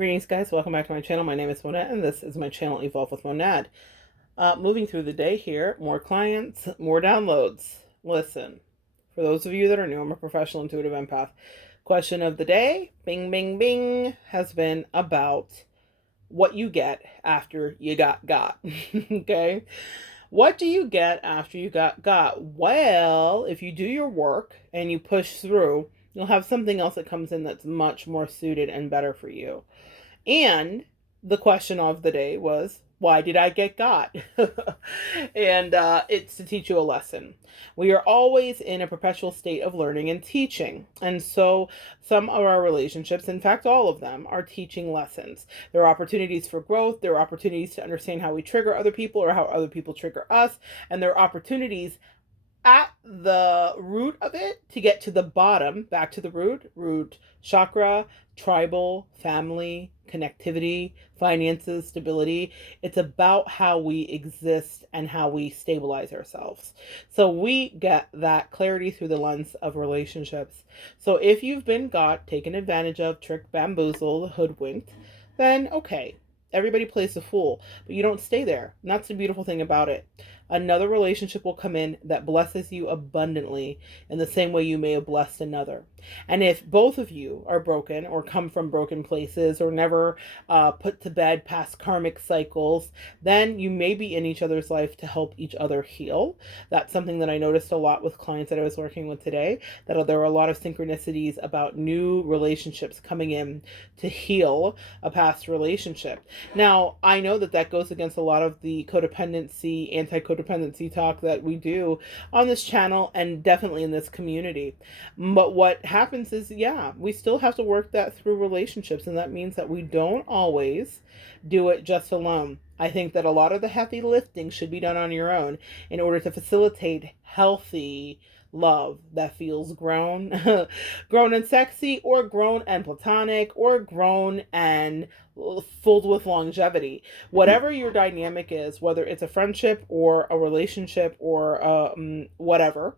Greetings, guys. Welcome back to my channel. My name is Monette, and this is my channel, Evolve with Monette. Moving through the day here, more clients, more downloads. Listen, for those of you that are new, I'm a professional intuitive empath. Question of the day, bing, bing, bing, has been about what you get after you got. Okay? What do you get after you got? Well, if you do your work and you push through, you'll have something else that comes in that's much more suited and better for you. And the question of the day was, why did I get got? And it's to teach you a lesson. We are always in a perpetual state of learning and teaching. And so some of our relationships, in fact, all of them, are teaching lessons. There are opportunities for growth. There are opportunities to understand how we trigger other people or how other people trigger us. And there are opportunities at the root of it to get to the bottom, back to the root chakra, tribal, family, connectivity, finances, stability. It's about how we exist and how we stabilize ourselves. So we get that clarity through the lens of relationships. So if you've been got, taken advantage of, tricked, bamboozled, hoodwinked, then okay, everybody plays the fool, but you don't stay there. And that's the beautiful thing about it. Another relationship will come in that blesses you abundantly in the same way you may have blessed another. And if both of you are broken or come from broken places or never put to bed past karmic cycles, then you may be in each other's life to help each other heal. That's something that I noticed a lot with clients that I was working with today, that there are a lot of synchronicities about new relationships coming in to heal a past relationship. Now, I know that that goes against a lot of the codependency, anti-codependency talk that we do on this channel and definitely in this community. But what happens is, yeah, we still have to work that through relationships, and that means that we don't always do it just alone. I think that a lot of the heavy lifting should be done on your own in order to facilitate healthy love that feels grown grown and sexy, or grown and platonic, or grown and filled with longevity. Whatever your dynamic is, whether it's a friendship or a relationship or whatever,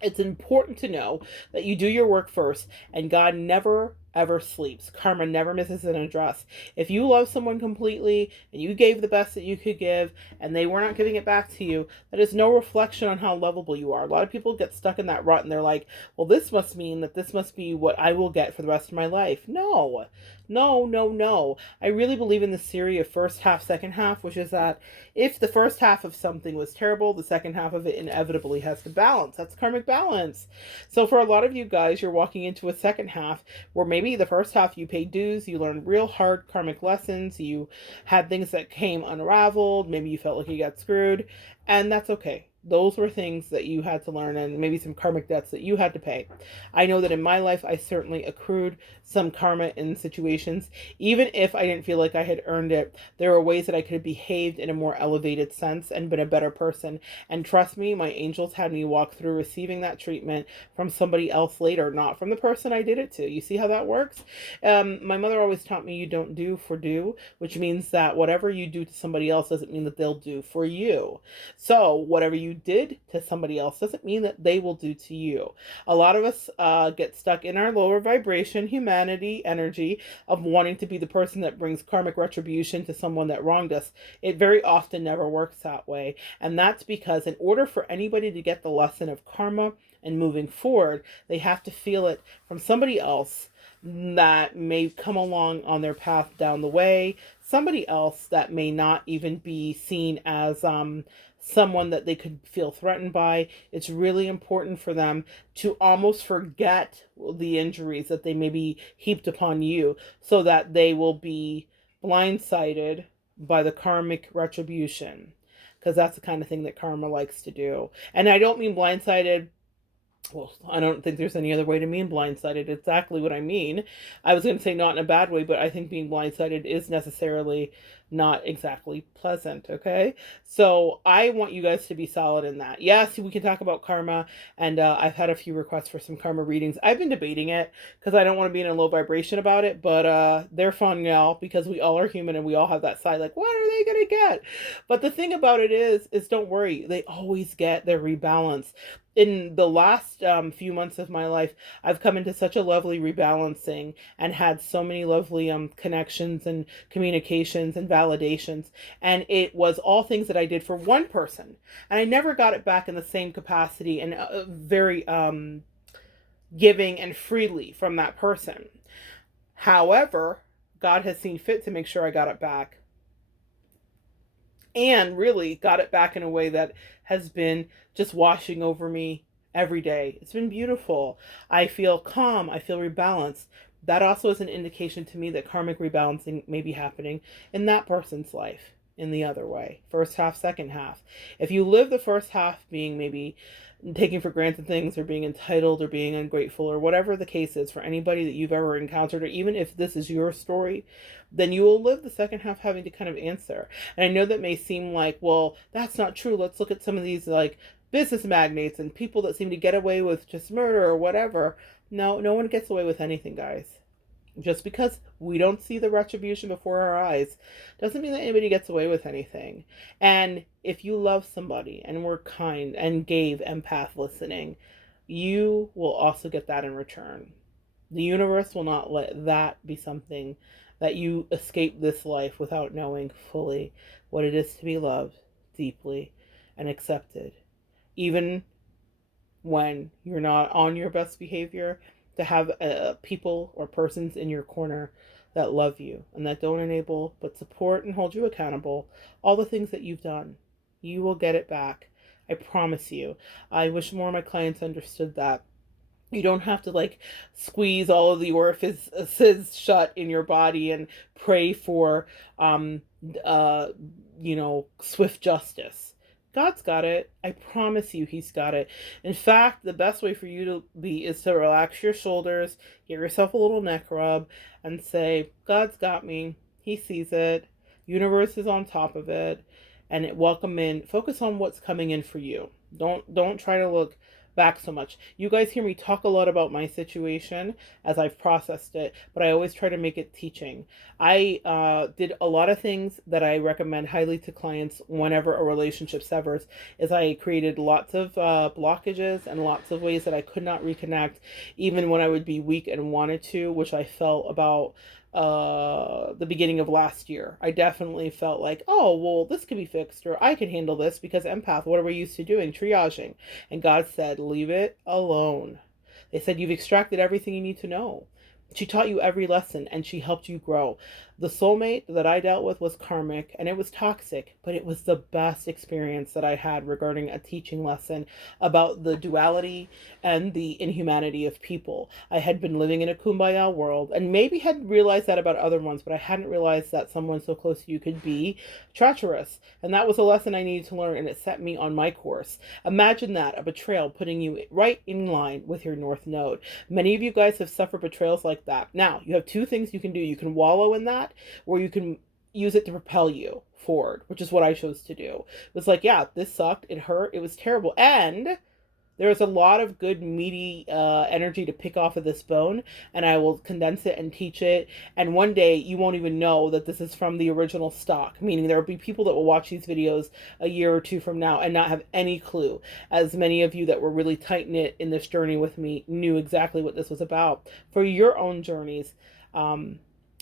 it's important to know that you do your work first, and God never ever sleeps. Karma never misses an address. If you love someone completely and you gave the best that you could give and they were not giving it back to you, that is no reflection on how lovable you are. A lot of people get stuck in that rut and they're like, well, this must mean that this must be what I will get for the rest of my life. No, no, no, no. I really believe in the theory of first half, second half, which is that if the first half of something was terrible, the second half of it inevitably has to balance. That's karmic balance. So for a lot of you guys, you're walking into a second half where maybe the first half you paid dues, you learned real hard karmic lessons, you had things that came unraveled, maybe you felt like you got screwed, and that's okay. Those were things that you had to learn, and maybe some karmic debts that you had to pay. I know that in my life, I certainly accrued some karma in situations. Even if I didn't feel like I had earned it, there were ways that I could have behaved in a more elevated sense and been a better person. And trust me, my angels had me walk through receiving that treatment from somebody else later, not from the person I did it to. You see how that works? My mother always taught me you don't do for do, which means that whatever you do to somebody else doesn't mean that they'll do for you. So whatever you did to somebody else doesn't mean that they will do to you. A lot of us get stuck in our lower vibration, humanity, energy of wanting to be the person that brings karmic retribution to someone that wronged us. It very often never works that way. And that's because in order for anybody to get the lesson of karma and moving forward, they have to feel it from somebody else that may come along on their path down the way, somebody else that may not even be seen as someone that they could feel threatened by. It's really important for them to almost forget the injuries that they may be heaped upon you, so that they will be blindsided by the karmic retribution, because that's the kind of thing that karma likes to do. And I don't mean blindsided, well, I don't think there's any other way to mean blindsided. Exactly what I mean. I was going to say not in a bad way, but I think being blindsided is necessarily not exactly pleasant, okay? So I want you guys to be solid in that. Yes, we can talk about karma, and I've had a few requests for some karma readings. I've been debating it because I don't want to be in a low vibration about it, but they're fun, y'all, because we all are human and we all have that side like, what are they going to get? But the thing about it is don't worry. They always get their rebalance. in the last few months of my life, I've come into such a lovely rebalancing and had so many lovely connections and communications and validations. And it was all things that I did for one person. And I never got it back in the same capacity and very giving and freely from that person. However, God has seen fit to make sure I got it back, and really got it back in a way that has been just washing over me every day. It's been beautiful. I feel calm. I feel rebalanced. That also is an indication to me that karmic rebalancing may be happening in that person's life in the other way. First half, second half. If you live the first half being maybe taking for granted things or being entitled or being ungrateful or whatever the case is for anybody that you've ever encountered, or even if this is your story, then you will live the second half having to kind of answer. And I know that may seem like, well, that's not true. Let's look at some of these like business magnates and people that seem to get away with just murder or whatever. No, no one gets away with anything, guys. Just because we don't see the retribution before our eyes doesn't mean that anybody gets away with anything. And if you love somebody and were kind and gave empath listening, you will also get that in return. The universe will not let that be something that you escape this life without knowing fully what it is to be loved deeply and accepted. Even when you're not on your best behavior, to have people or persons in your corner that love you and that don't enable but support and hold you accountable, all the things that you've done, you will get it back. I promise you. I wish more of my clients understood that. You don't have to like squeeze all of the orifices shut in your body and pray for uh swift justice. God's got it. I promise you he's got it. In fact, the best way for you to be is to relax your shoulders, give yourself a little neck rub, and say, God's got me. He sees it. Universe is on top of it. And welcome in. Focus on what's coming in for you. Don't try to look back so much. You guys hear me talk a lot about my situation as I've processed it, but I always try to make it teaching. I did a lot of things that I recommend highly to clients whenever a relationship severs. Is I created lots of blockages and lots of ways that I could not reconnect, even when I would be weak and wanted to, which I felt about the beginning of last year. I definitely felt like, oh, well, this could be fixed, or I can handle this because empath, what are we used to doing? Triaging. And God said, leave it alone. They said, you've extracted everything you need to know. She taught you every lesson and she helped you grow. The soulmate that I dealt with was karmic and it was toxic, but it was the best experience that I had regarding a teaching lesson about the duality and the inhumanity of people. I had been living in a kumbaya world and maybe had realized that about other ones, but I hadn't realized that someone so close to you could be treacherous. And that was a lesson I needed to learn, and it set me on my course. Imagine that, a betrayal putting you right in line with your North Node. Many of you guys have suffered betrayals like that. Now, you have two things you can do. You can wallow in that, or you can use it to propel you forward, which is what I chose to do. It was like, yeah, this sucked. It hurt. It was terrible. And there's a lot of good meaty energy to pick off of this bone, and I will condense it and teach it. And one day you won't even know that this is from the original stock, meaning there will be people that will watch these videos a year or two from now and not have any clue, as many of you that were really tight-knit in this journey with me knew exactly what this was about. For your own journeys,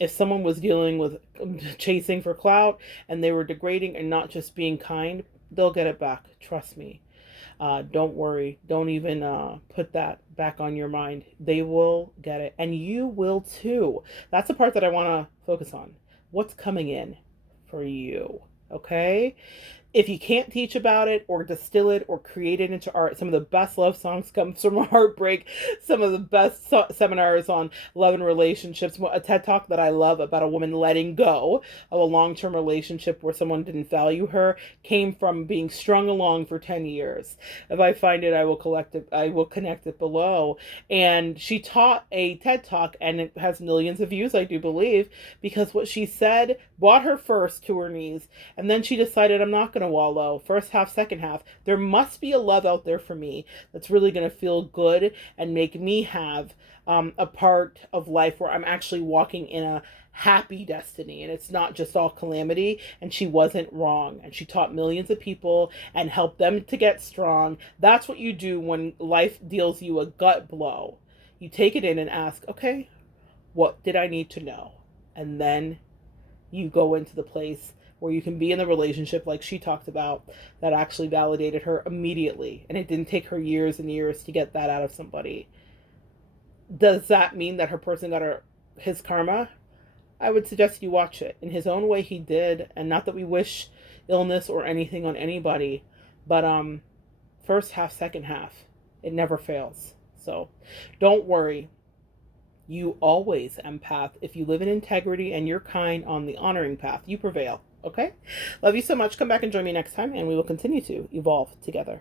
if someone was dealing with chasing for clout and they were degrading and not just being kind, they'll get it back. Trust me. Don't worry. Don't even put that back on your mind. They will get it. And you will too. That's the part that I want to focus on. What's coming in for you? Okay? If you can't teach about it or distill it or create it into art, some of the best love songs come from heartbreak. Some of the best seminars on love and relationships. A TED Talk that I love about a woman letting go of a long-term relationship where someone didn't value her came from being strung along for 10 years. If I find it, I will connect it below. And she taught a TED Talk, and it has millions of views, I do believe, because what she said brought her first to her knees, and then she decided, I'm not going to wallow. First half, second half. There must be a love out there for me that's really going to feel good and make me have a part of life where I'm actually walking in a happy destiny and it's not just all calamity. And she wasn't wrong, and she taught millions of people and helped them to get strong. That's what you do when life deals you a gut blow. You take it in and ask, okay, what did I need to know? And then you go into the place where you can be in the relationship like she talked about that actually validated her immediately, and it didn't take her years and years to get that out of somebody. Does that mean that her person got his karma? I would suggest you watch it. In his own way, he did. And not that we wish illness or anything on anybody, but first half, second half, it never fails. So don't worry. You always empath. If you live in integrity and you're kind on the honoring path, you prevail. Okay? Love you so much. Come back and join me next time, and we will continue to evolve together.